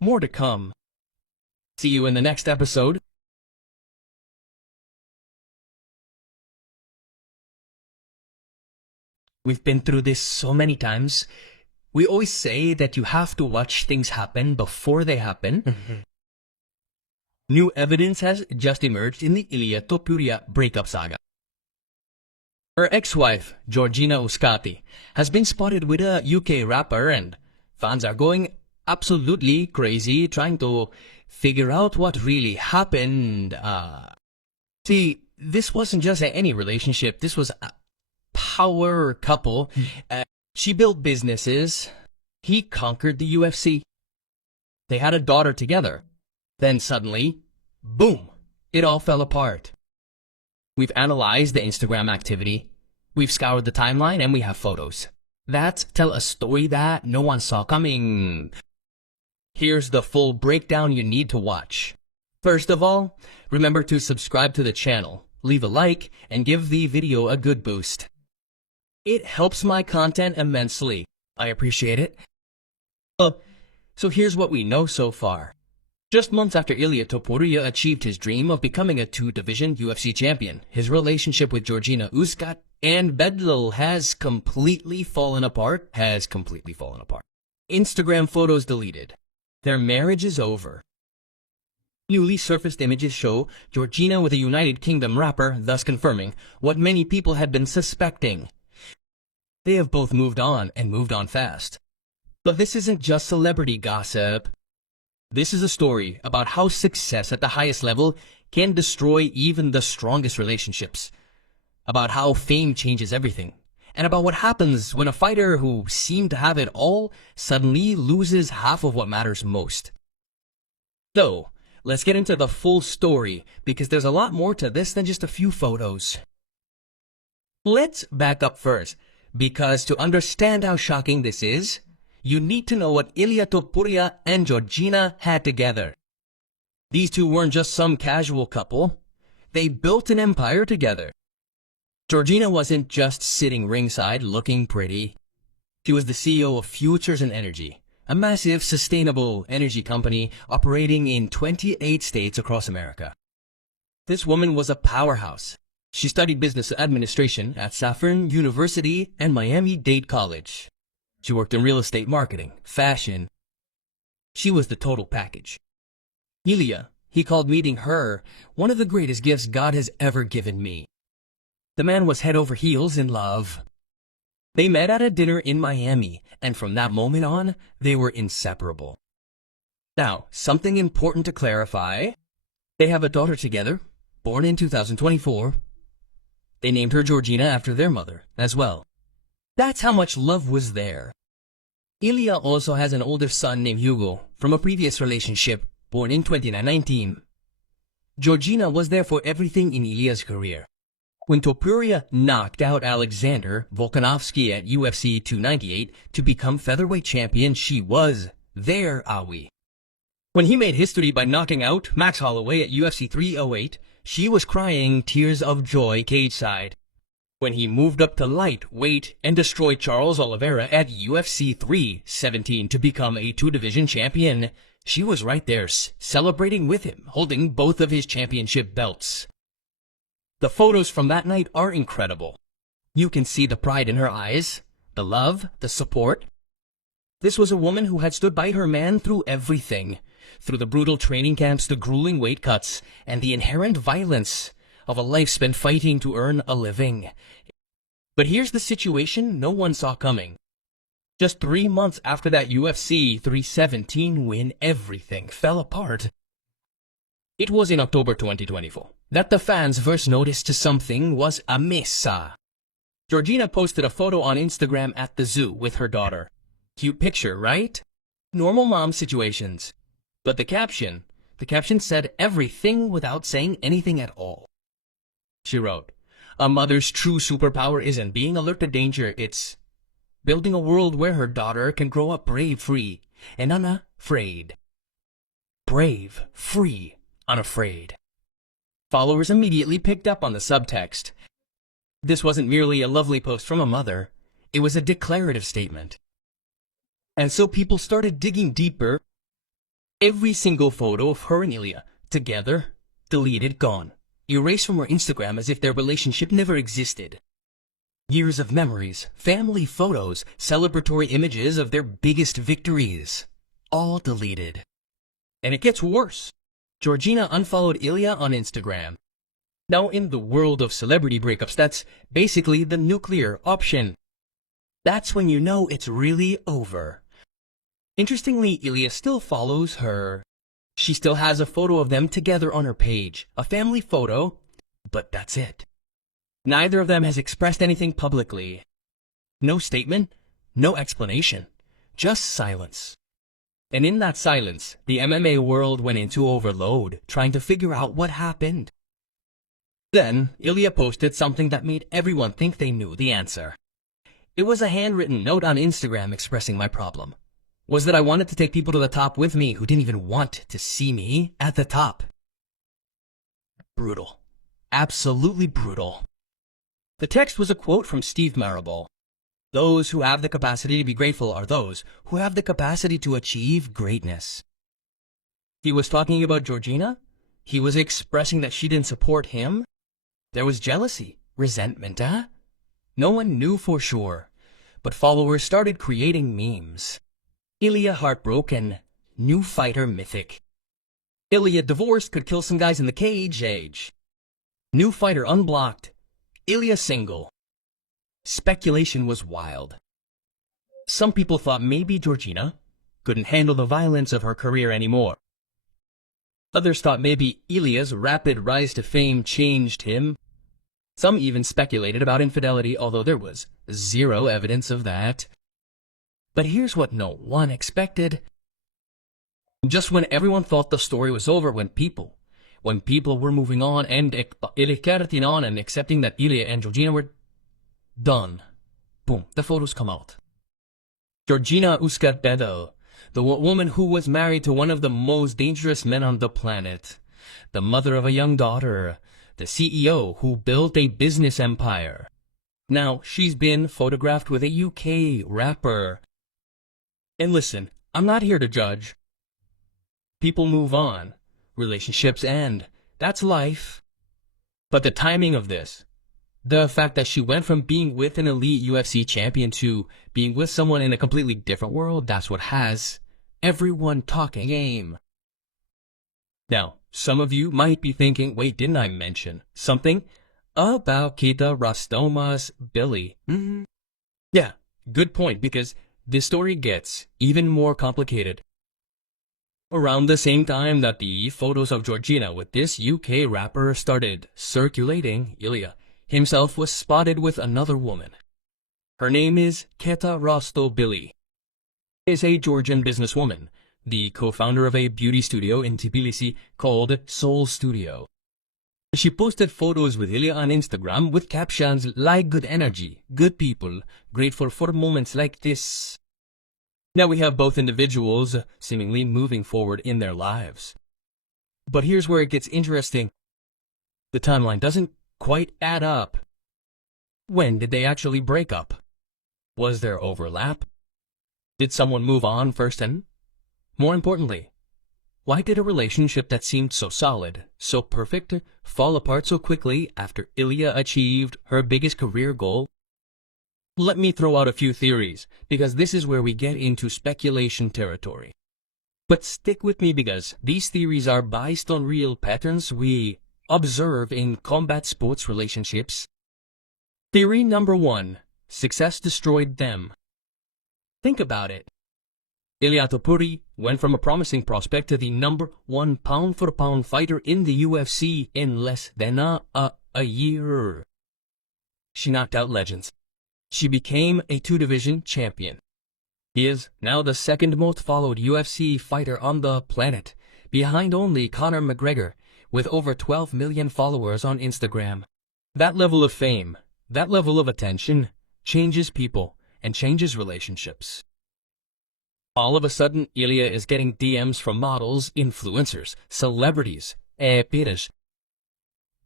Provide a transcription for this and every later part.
More to come. See you in the next episode. We've been through this so many times. We always say that you have to watch things happen before they happen. New evidence has just emerged in the Ilia Topuria breakup saga. Her ex-wife, Georgina Uscati, has been spotted with a UK rapper, and fans are going absolutely crazy trying to figure out what really happened. See, this wasn't just any relationship. This was a power couple. She built businesses. He conquered the UFC. They had a daughter together. Then suddenly, boom, it all fell apart. We've analyzed the Instagram activity. We've scoured the timeline, and we have photos that tell a story that no one saw coming. Here's the full breakdown you need to watch. First of all, remember to subscribe to the channel, leave a like, and give the video a good boost. It helps my content immensely. I appreciate it. So here's what we know so far. Just months after Ilia Topuria achieved his dream of becoming a two-division UFC champion, his relationship with Georgina Uscat and Belleza has completely fallen apart. Instagram photos deleted. Their marriage is over. Newly surfaced images show Georgina with a United Kingdom rapper, thus confirming what many people had been suspecting. They have both moved on, and moved on fast. But this isn't just celebrity gossip. This is a story about how success at the highest level can destroy even the strongest relationships. About how fame changes everything. And about what happens when a fighter who seemed to have it all suddenly loses half of what matters most. So, let's get into the full story, because there's a lot more to this than just a few photos. Let's back up first, because to understand how shocking this is, you need to know what Ilia Topuria and Georgina had together. These two weren't just some casual couple. They built an empire together. Georgina wasn't just sitting ringside looking pretty. She was the CEO of Futures and Energy, a massive sustainable energy company operating in 28 states across America. This woman was a powerhouse. She studied business administration at Saffron University and Miami-Dade College. She worked in real estate marketing, fashion. She was the total package. Ilia, he called meeting her one of the greatest gifts God has ever given me. The man was head over heels in love. They met at a dinner in Miami, and from that moment on, they were inseparable. Now, something important to clarify. They have a daughter together, born in 2024. They named her Georgina after their mother as well. That's how much love was there. Ilia also has an older son named Hugo from a previous relationship, born in 2019. Georgina was there for everything in Ilia's career. When Topuria knocked out Alexander Volkanovski at UFC 298 to become featherweight champion, she was there, Awi. When he made history by knocking out Max Holloway at UFC 308, she was crying tears of joy cageside. When he moved up to lightweight and destroyed Charles Oliveira at UFC 317 to become a two-division champion, she was right there celebrating with him, holding both of his championship belts. The photos from that night are incredible. You can see the pride in her eyes, the love, the support. This was a woman who had stood by her man through everything, through the brutal training camps, the grueling weight cuts, and the inherent violence of a life spent fighting to earn a living. But here's the situation no one saw coming. Just 3 months after that UFC 317 win, everything fell apart. It was in October 2024 that the fans first noticed something was amiss. Georgina posted a photo on Instagram at the zoo with her daughter. Cute picture, right? Normal mom situations. But the caption said everything without saying anything at all. She wrote, "A mother's true superpower isn't being alert to danger, it's building a world where her daughter can grow up brave, free, and unafraid." Brave, free, unafraid. Followers immediately picked up on the subtext. This wasn't merely a lovely post from a mother, it was a declarative statement. And so people started digging deeper. Every single photo of her and Ilia, together, deleted, gone. Erased from her Instagram as if their relationship never existed. Years of memories, family photos, celebratory images of their biggest victories. All deleted. And it gets worse. Georgina unfollowed Ilia on Instagram. Now in the world of celebrity breakups, that's basically the nuclear option. That's when you know it's really over. Interestingly, Ilia still follows her. She still has a photo of them together on her page, a family photo, but that's it. Neither of them has expressed anything publicly. No statement, no explanation, just silence. And in that silence, the MMA world went into overload, trying to figure out what happened. Then, Ilia posted something that made everyone think they knew the answer. It was a handwritten note on Instagram expressing my problem. Was that I wanted to take people to the top with me who didn't even want to see me at the top. Brutal. Absolutely brutal. The text was a quote from Steve Marable. Those who have the capacity to be grateful are those who have the capacity to achieve greatness. He was talking about Georgina. He was expressing that she didn't support him. There was jealousy, resentment, huh? No one knew for sure, but followers started creating memes. Ilia heartbroken, new fighter mythic. Ilia divorced could kill some guys in the cage age. New fighter unblocked. Ilia single. Speculation was wild. Some people thought maybe Georgina couldn't handle the violence of her career anymore. Others thought maybe Ilia's rapid rise to fame changed him. Some even speculated about infidelity, although there was zero evidence of that. But here's what no one expected. Just when everyone thought the story was over, when people were moving on and accepting that Ilia and Georgina were done, boom, the photos come out. Georgina Uscarpedo, the woman who was married to one of the most dangerous men on the planet, the mother of a young daughter, the CEO who built a business empire. Now, she's been photographed with a UK rapper. And listen, I'm not here to judge. People move on. Relationships end. That's life. But the timing of this, the fact that she went from being with an elite UFC champion to being with someone in a completely different world, that's what has everyone talking game. Now, some of you might be thinking, wait, didn't I mention something about Kita Rastoma's Billy? Yeah, good point, because this story gets even more complicated. Around the same time that the photos of Georgina with this UK rapper started circulating, Ilia himself was spotted with another woman. Her name is Keta Billy. She is a Georgian businesswoman, the co-founder of a beauty studio in Tbilisi called Soul Studio. She posted photos with Ilia on Instagram with captions like good energy, good people, grateful for moments like this. Now we have both individuals seemingly moving forward in their lives. But here's where it gets interesting. The timeline doesn't quite add up. When did they actually break up? Was there overlap? Did someone move on first and, more importantly, why did a relationship that seemed so solid, so perfect, fall apart so quickly after Ilia achieved her biggest career goal? Let me throw out a few theories, because this is where we get into speculation territory. But stick with me because these theories are based on real patterns we observe in combat sports relationships. Theory number 1. Success destroyed them. Think about it. Ilia Topuria went from a promising prospect to the #1 pound-for-pound fighter in the UFC in less than a year. She knocked out legends. She became a 2-division champion. He is now the second most followed UFC fighter on the planet, behind only Conor McGregor, with over 12 million followers on Instagram. That level of fame, that level of attention, changes people and changes relationships. All of a sudden, Ilia is getting DMs from models, influencers, celebrities, peers.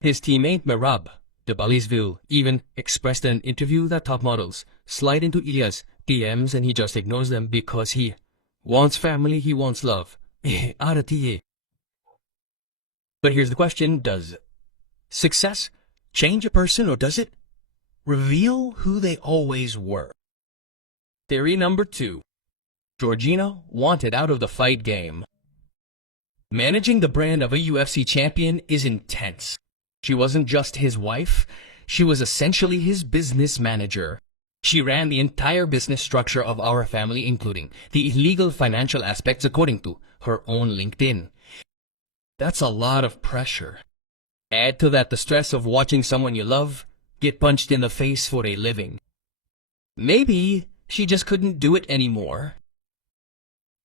His teammate Merab de Balisville even expressed in an interview that top models slide into Ilia's DMs and he just ignores them because he wants family, he wants love. Arati. But here's the question, does success change a person or does it reveal who they always were? Theory number 2. Georgina wanted out of the fight game. Managing the brand of a UFC champion is intense. She wasn't just his wife, she was essentially his business manager. She ran the entire business structure of our family, including the illegal financial aspects according to her own LinkedIn. That's a lot of pressure. Add to that the stress of watching someone you love get punched in the face for a living. Maybe she just couldn't do it anymore.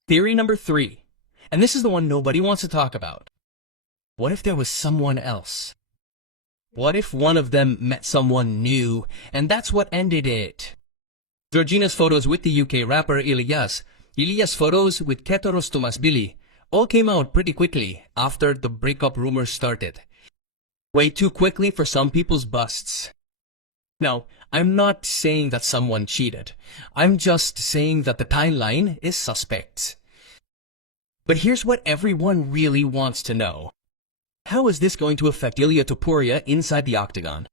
Theory number 3, and this is the one nobody wants to talk about. What if there was someone else? What if one of them met someone new, and that's what ended it? Georgina's photos with the UK rapper Ilia's photos with Ketoros Tomasbili all came out pretty quickly after the breakup rumors started. Way too quickly for some people's busts. Now, I'm not saying that someone cheated. I'm just saying that the timeline is suspect. But here's what everyone really wants to know. How is this going to affect Ilia Topuria inside the octagon?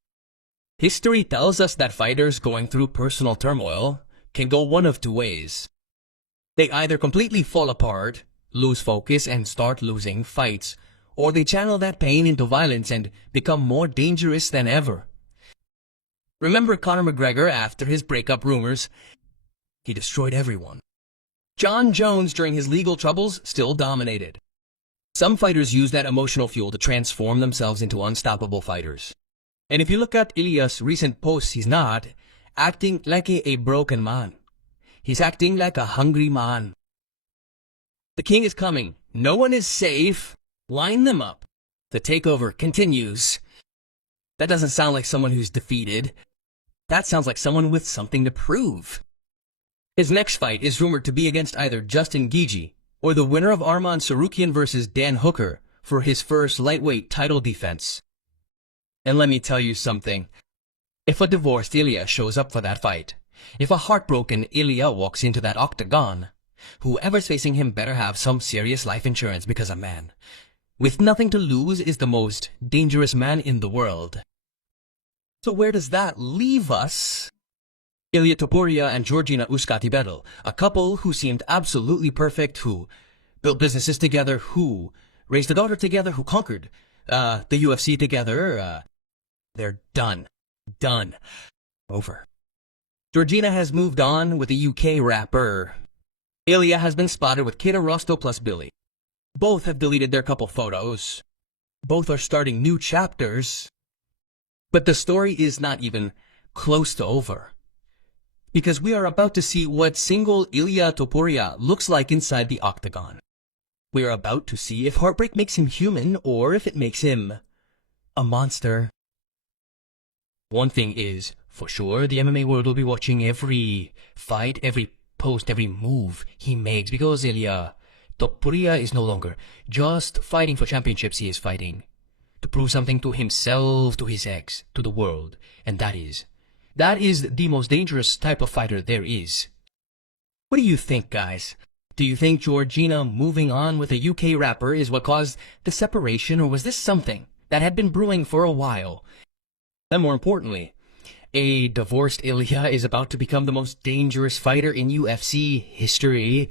History tells us that fighters going through personal turmoil can go one of two ways. They either completely fall apart, lose focus, and start losing fights, or they channel that pain into violence and become more dangerous than ever. Remember Conor McGregor after his breakup rumors? He destroyed everyone. John Jones during his legal troubles still dominated. Some fighters use that emotional fuel to transform themselves into unstoppable fighters. And if you look at Ilia's recent posts, he's not acting like a broken man. He's acting like a hungry man. The king is coming. No one is safe. Line them up. The takeover continues. That doesn't sound like someone who's defeated. That sounds like someone with something to prove. His next fight is rumored to be against either Justin Gaethje or the winner of Arman Tsarukyan versus Dan Hooker for his first lightweight title defense. And let me tell you something. If a divorced Ilia shows up for that fight, if a heartbroken Ilia walks into that octagon, whoever's facing him better have some serious life insurance, because a man with nothing to lose is the most dangerous man in the world. So where does that leave us? Ilia Topuria and Georgina Uskati-Bedel, a couple who seemed absolutely perfect, who built businesses together, who raised a daughter together, who conquered the UFC together. They're done. Done. Over. Georgina has moved on with a UK rapper. Ilia has been spotted with Kida Rosto plus Billy. Both have deleted their couple photos. Both are starting new chapters. But the story is not even close to over. Because we are about to see what single Ilia Topuria looks like inside the octagon. We are about to see if heartbreak makes him human or if it makes him a monster. One thing is, for sure, the MMA world will be watching every fight, every post, every move he makes, because Ilia Topuria is no longer just fighting for championships. He is fighting to prove something to himself, to his ex, to the world. And that is the most dangerous type of fighter there is. What do you think, guys? Do you think Georgina moving on with a UK rapper is what caused the separation, or was this something that had been brewing for a while? And more importantly, a divorced Ilia is about to become the most dangerous fighter in UFC history.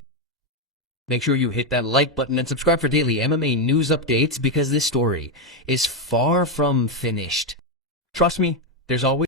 Make sure you hit that like button and subscribe for daily MMA news updates, because this story is far from finished. Trust me, there's always